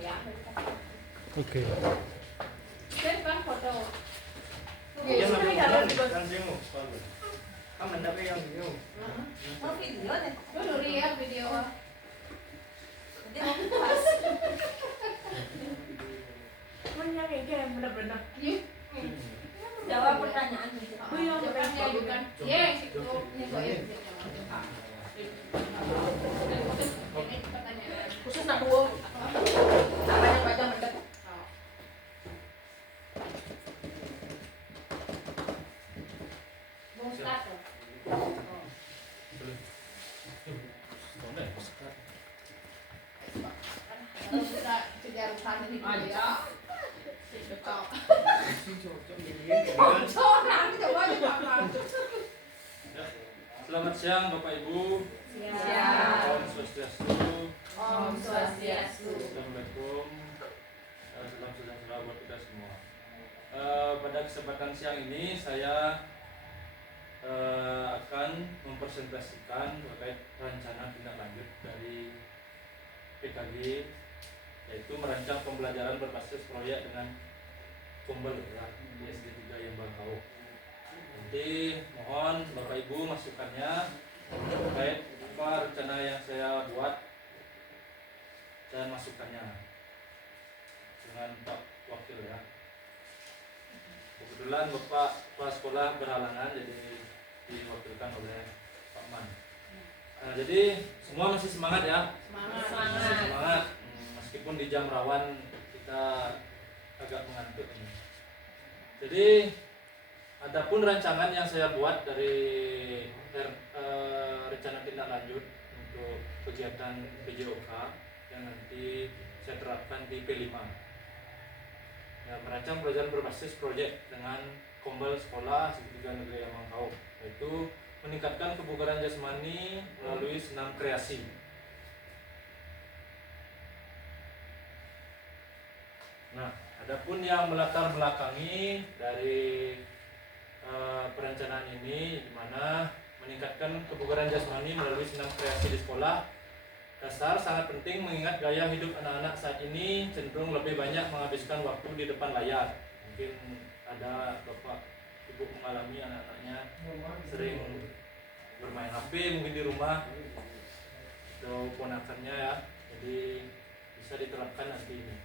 Oke. Kan foto. Yang demo, kamu tapi yang demo. Mau video deh. Dulu lihat video. Nanti mau kupas. Punya kayak bener-bener. Jawab pertanyaan. Jawabnya bukan. Yes, itu pertanyaan. Khusus nak dua. Banyak baca mendek. Mau start. Kita kejar sana di Aja. Cocok. Kan? Nanti coba aja Pak. Selamat siang Bapak Ibu. Siang. Om Swastiastu. Om Swastiastu. Assalamualaikum. Salam sejahtera buat kita semua. Pada kesempatan siang ini saya akan mempresentasikan terkait rencana tindak lanjut dari PKG, yaitu merancang pembelajaran berbasis proyek dengan Kombel di SD 3 yang Bangkau. Nanti mohon Bapak Ibu masukannya terkait apa rencana yang saya buat dan masukannya dengan Pak Wakil ya. Kebetulan Bapak Kepala Sekolah berhalangan, jadi diwakilkan oleh Pak Man. Nah, jadi semua masih semangat ya. Semangat. Meskipun di jam rawan kita agak mengantuk ini. Jadi adapun rancangan yang saya buat dari rencana tindak lanjut untuk kegiatan PJOK yang nanti saya terapkan di P5. Ya, merancang pelajaran berbasis proyek dengan Kombel Sekolah Segitiga Negeri Bangkau, yaitu meningkatkan kebugaran jasmani melalui senam kreasi. Nah, adapun yang melatar belakangi dari perencanaan ini, di mana meningkatkan kebugaran jasmani melalui senam kreasi di sekolah dasar sangat penting mengingat gaya hidup anak-anak saat ini cenderung lebih banyak menghabiskan waktu di depan layar. Mungkin ada Bapak Ibu mengalami anak-anaknya sering bermain HP mungkin di rumah atau ponakannya ya, jadi bisa diterapkan nanti ini.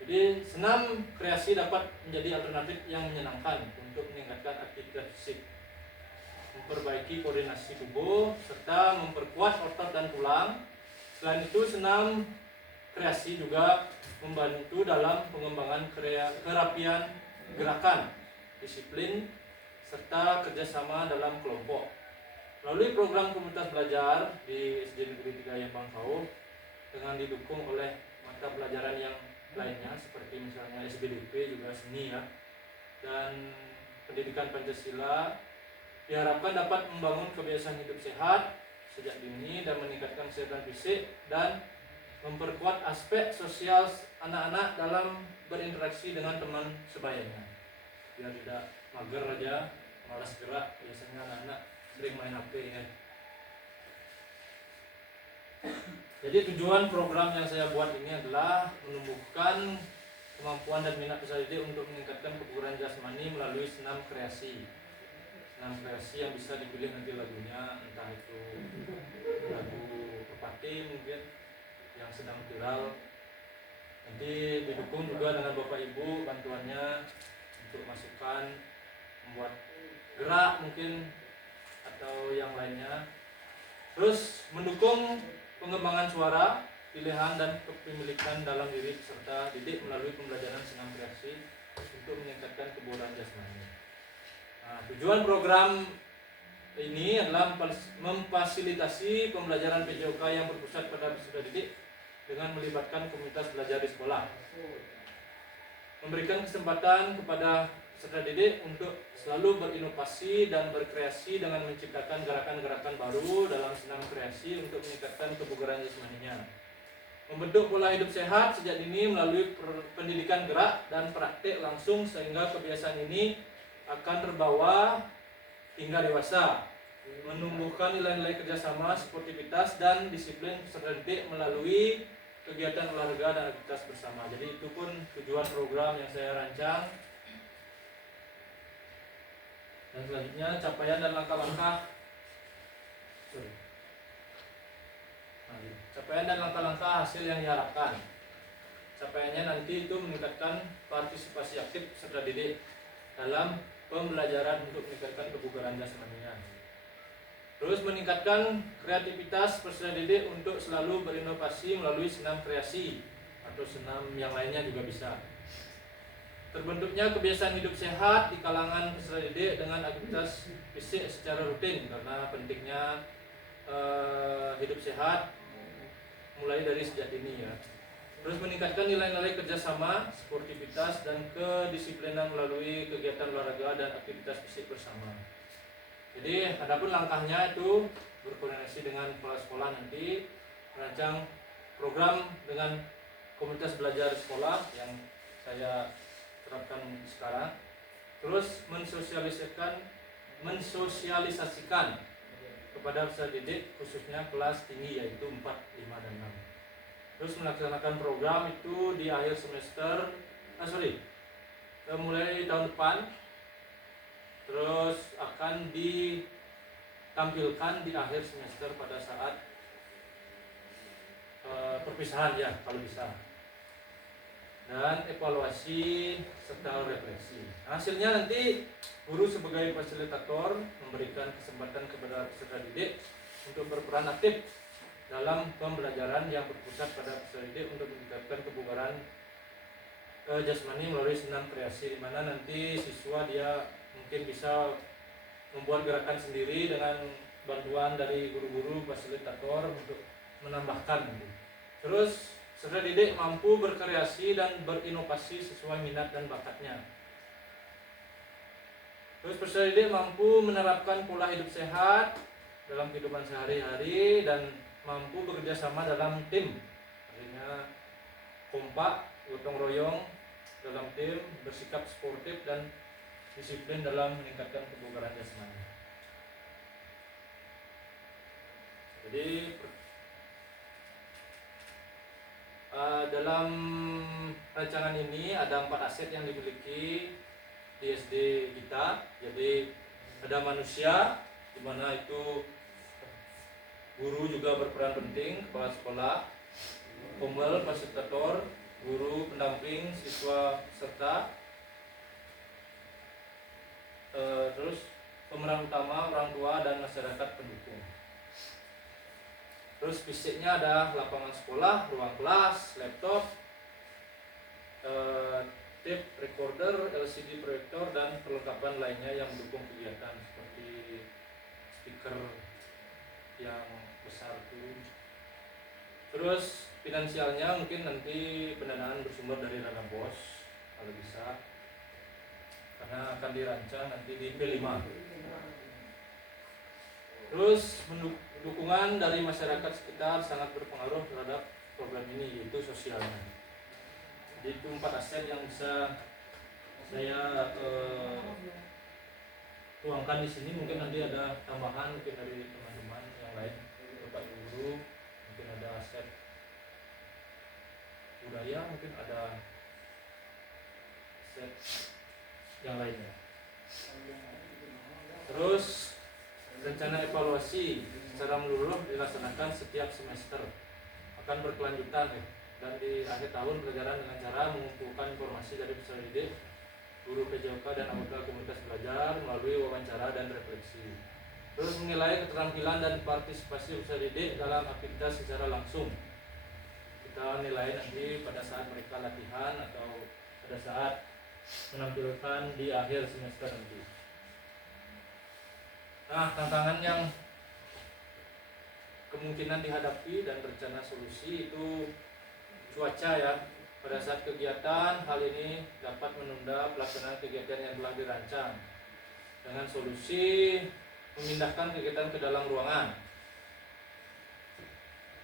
Jadi senam kreasi dapat menjadi alternatif yang menyenangkan untuk meningkatkan aktivitas fisik, memperbaiki koordinasi tubuh, serta memperkuat otot dan tulang. Selain itu, senam kreasi juga membantu dalam pengembangan kerapian gerakan, disiplin, serta kerjasama dalam kelompok. Melalui program komunitas belajar di SD Negeri 3 yang Bangkau dengan didukung oleh mata pelajaran yang lainnya seperti misalnya SBDP juga seni ya, dan pendidikan Pancasila, diharapkan dapat membangun kebiasaan hidup sehat sejak dini dan meningkatkan kesehatan fisik dan memperkuat aspek sosial anak-anak dalam berinteraksi dengan teman sebayanya, biar tidak mager aja, malas gerak. Biasanya anak-anak sering main HP ya. Jadi tujuan program yang saya buat ini adalah menumbuhkan kemampuan dan minat peserta didik untuk meningkatkan kebugaran jasmani melalui senam kreasi. Senam kreasi yang bisa dipilih nanti lagunya, entah itu lagu Pepati mungkin yang sedang viral. Nanti didukung juga dengan Bapak Ibu bantuannya untuk masukan membuat gerak mungkin atau yang lainnya. Terus mendukung pengembangan suara, pilihan dan kepemilikan dalam diri serta didik melalui pembelajaran senam kreasi untuk meningkatkan kebugaran jasmani. Nah, tujuan program ini adalah memfasilitasi pembelajaran PJOK yang berpusat pada peserta didik dengan melibatkan komunitas belajar di sekolah, memberikan kesempatan kepada peserta didik untuk selalu berinovasi dan berkreasi dengan menciptakan gerakan-gerakan baru dalam senam kreasi untuk meningkatkan kebugaran jasmaninya, membentuk pola hidup sehat sejak dini melalui pendidikan gerak dan praktik langsung sehingga kebiasaan ini akan terbawa hingga dewasa, menumbuhkan nilai-nilai kerjasama, sportivitas dan disiplin peserta didik melalui kegiatan olahraga dan aktivitas bersama. Jadi itu pun tujuan program yang saya rancang. Dan selanjutnya capaian dan langkah-langkah. Capaian dan langkah-langkah hasil yang diharapkan. Capaiannya nanti itu meningkatkan partisipasi aktif peserta didik dalam pembelajaran untuk meningkatkan kebugaran jasmaninya. Terus meningkatkan kreativitas peserta didik untuk selalu berinovasi melalui senam kreasi atau senam yang lainnya juga bisa. Terbentuknya kebiasaan hidup sehat di kalangan peserta didik dengan aktivitas fisik secara rutin, karena pentingnya hidup sehat mulai dari sejak dini ya. Terus meningkatkan nilai-nilai kerjasama, sportivitas, dan kedisiplinan melalui kegiatan olahraga dan aktivitas fisik bersama. Jadi adapun langkahnya itu berkoordinasi dengan kepala sekolah nanti merancang program dengan komunitas belajar sekolah yang saya terapkan sekarang. Terus mensosialisasikan kepada peserta didik khususnya kelas tinggi yaitu 4, 5, dan 6. Terus melaksanakan program itu di akhir semester, mulai tahun depan. Terus akan ditampilkan di akhir semester pada saat perpisahan ya kalau bisa. Dan evaluasi serta refleksi. Hasilnya nanti guru sebagai fasilitator memberikan kesempatan kepada peserta didik untuk berperan aktif dalam pembelajaran yang berpusat pada peserta didik untuk meningkatkan kebugaran jasmani melalui senam kreasi, di mana nanti siswa dia mungkin bisa membuat gerakan sendiri dengan bantuan dari guru-guru fasilitator untuk menambahkan. Terus peserta didik mampu berkreasi dan berinovasi sesuai minat dan bakatnya. Terus peserta didik mampu menerapkan pola hidup sehat dalam kehidupan sehari-hari dan mampu bekerja sama dalam tim, artinya kompak, gotong royong dalam tim, bersikap sportif dan disiplin dalam meningkatkan kebugaran jasmani. Jadi dalam rancangan ini ada 4 aset yang dimiliki di SD kita. Jadi ada manusia, di mana itu guru juga berperan penting, kepala sekolah, komel, fasilitator, guru, pendamping, siswa, peserta. Terus pemeran utama orang tua dan masyarakat pendukung. Terus fisiknya ada lapangan sekolah, ruang kelas, laptop, tape recorder, LCD proyektor, dan perlengkapan lainnya yang mendukung kegiatan seperti speaker yang besar itu. Terus finansialnya mungkin nanti pendanaan bersumber dari dana BOS kalau bisa, karena akan dirancang nanti di P5. Terus dukungan dari masyarakat sekitar sangat berpengaruh terhadap program ini, yaitu sosialnya. Jadi itu 4 aset yang bisa saya tuangkan di sini. Mungkin nanti ada tambahan mungkin dari teman-teman yang lain, Bapak Guru, mungkin ada aset budaya, mungkin ada aset yang lainnya. Terus rencana evaluasi secara menyeluruh dilaksanakan setiap semester, akan berkelanjutan dan di akhir tahun pelajaran dengan cara mengumpulkan informasi dari peserta didik, guru PJOK dan anggota komunitas belajar melalui wawancara dan refleksi. Terus menilai keterampilan dan partisipasi peserta didik dalam aktivitas secara langsung. Kita nilai nanti pada saat mereka latihan atau pada saat menampilkan di akhir semester nanti. Nah, tantangan yang kemungkinan dihadapi dan rencana solusi itu cuaca ya. Pada saat kegiatan, hal ini dapat menunda pelaksanaan kegiatan yang telah dirancang. Dengan solusi memindahkan kegiatan ke dalam ruangan.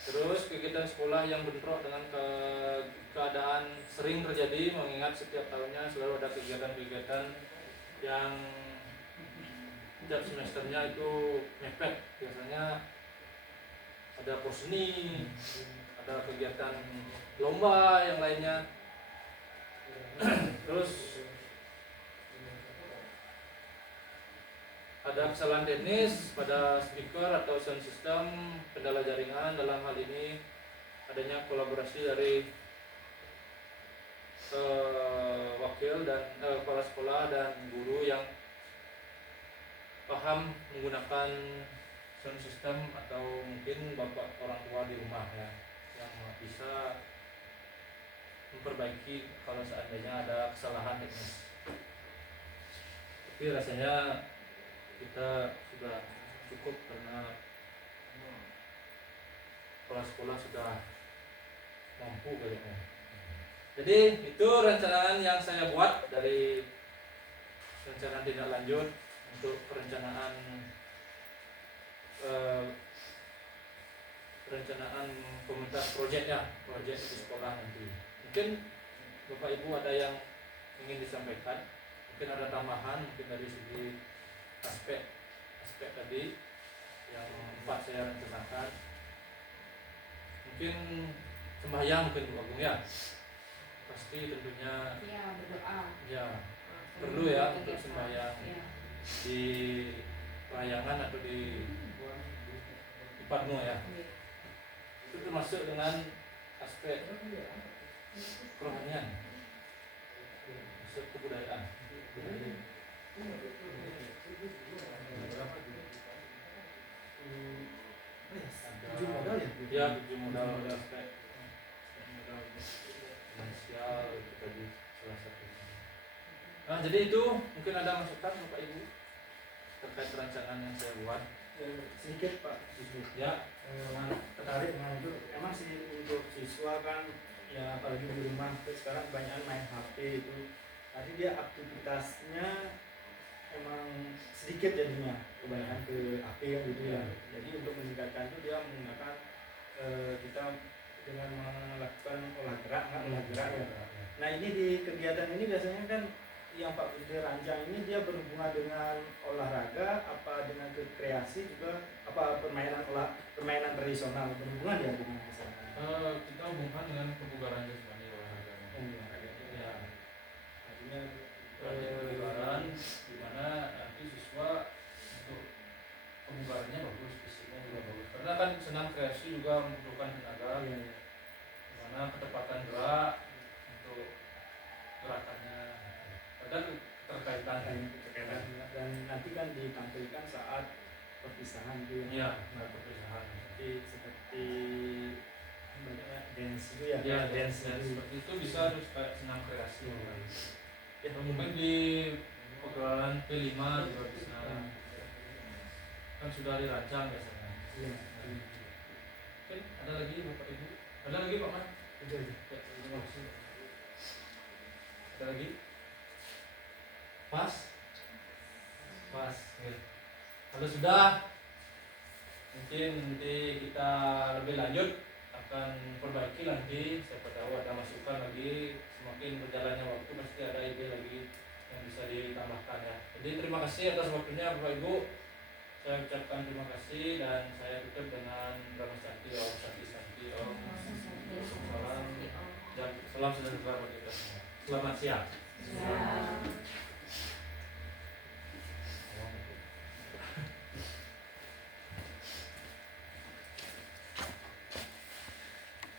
Terus kegiatan sekolah yang bentrok dengan keadaan sering terjadi, mengingat setiap tahunnya selalu ada kegiatan-kegiatan yang setiap semesternya itu mepet. Biasanya ada posni, ada kegiatan lomba yang lainnya. Terus ada kesalahan teknis pada speaker atau sound system, kendala jaringan. Dalam hal ini adanya kolaborasi dari wakil dan kepala sekolah dan guru yang paham menggunakan sound system, atau mungkin bapak orang tua di rumah ya yang bisa memperbaiki kalau seandainya ada kesalahan teknis. Tapi rasanya kita sudah cukup karena kepala sekolah sudah mampu kayaknya. Jadi itu rencanaan yang saya buat dari rencana tindak lanjut untuk perencanaan komunitas proyek di sekolah nanti. Mungkin Bapak Ibu ada yang ingin disampaikan, mungkin ada tambahan mungkin dari segi aspek tadi yang 4 saya rencanakan. Mungkin sembahyang mungkin Bu Agung ya. Pasti tentunya Iya, berdoa. ya perlu ya untuk sembahyang Iya. di layangan atau di Padmo ya. Itu termasuk dengan aspek kerohanian, aspek kebudayaan. Ya, 7 modal aspek modal finansial itu tadi salah satunya. Nah, jadi itu mungkin ada masukan Bapak Ibu terkait perencanaan yang saya buat. Sedikit Pak Siswi. Ya, Tertarik dengan itu. Emang sih untuk siswa kan ya apalagi di rumah sekarang kebanyakan main HP itu. Tadi dia aktivitasnya emang sedikit jadinya, kebanyakan ke HP kan gitu ya. Jadi untuk meningkatkan itu dia menggunakan kita dengan melakukan olah gerak ya. Nah ini di kegiatan ini biasanya kan yang Pak Budi rancang ini dia berhubungan dengan olahraga apa dengan kreasi juga apa permainan tradisional berhubungan ya dengan kesana. kita hubungkan dengan kebugaran jasmani olahraganya. Ya, Artinya kebugaran di mana nanti siswa untuk kebugarannya bagus, fisiknya juga bagus. Karena kan senam kreasi juga membutuhkan tenaga, di mana ketepatan gerak untuk gerakannya. Ada keterkaitan. dan nanti kan ditampilkan saat perpisahan itu Iya, perpisahan. seperti dance itu ya. Ya, dance seperti itu bisa terus kayak senam kreasi. Ya, mungkin di pegawai P5 juga bisa. Kan sudah dirancang biasanya. Iya. Oke, ada lagi Bapak Ibu? Ada lagi Pak Man? Itu aja. Ya, terima kasih. Ada lagi? Pas? Pas. Oke. Kalau sudah, mungkin nanti kita lebih lanjut akan perbaiki nanti. Siapa tahu ada masukan lagi, semakin berjalannya waktu pasti ada ide lagi yang bisa ditambahkan ya. Jadi terima kasih atas waktunya Bapak Ibu. Saya ucapkan terima kasih dan saya tutup dengan Rama Santi Om Santi Santi Om Salam dan salam sejahtera bagi kita semua. Selamat siang. Ya.